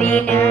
बिना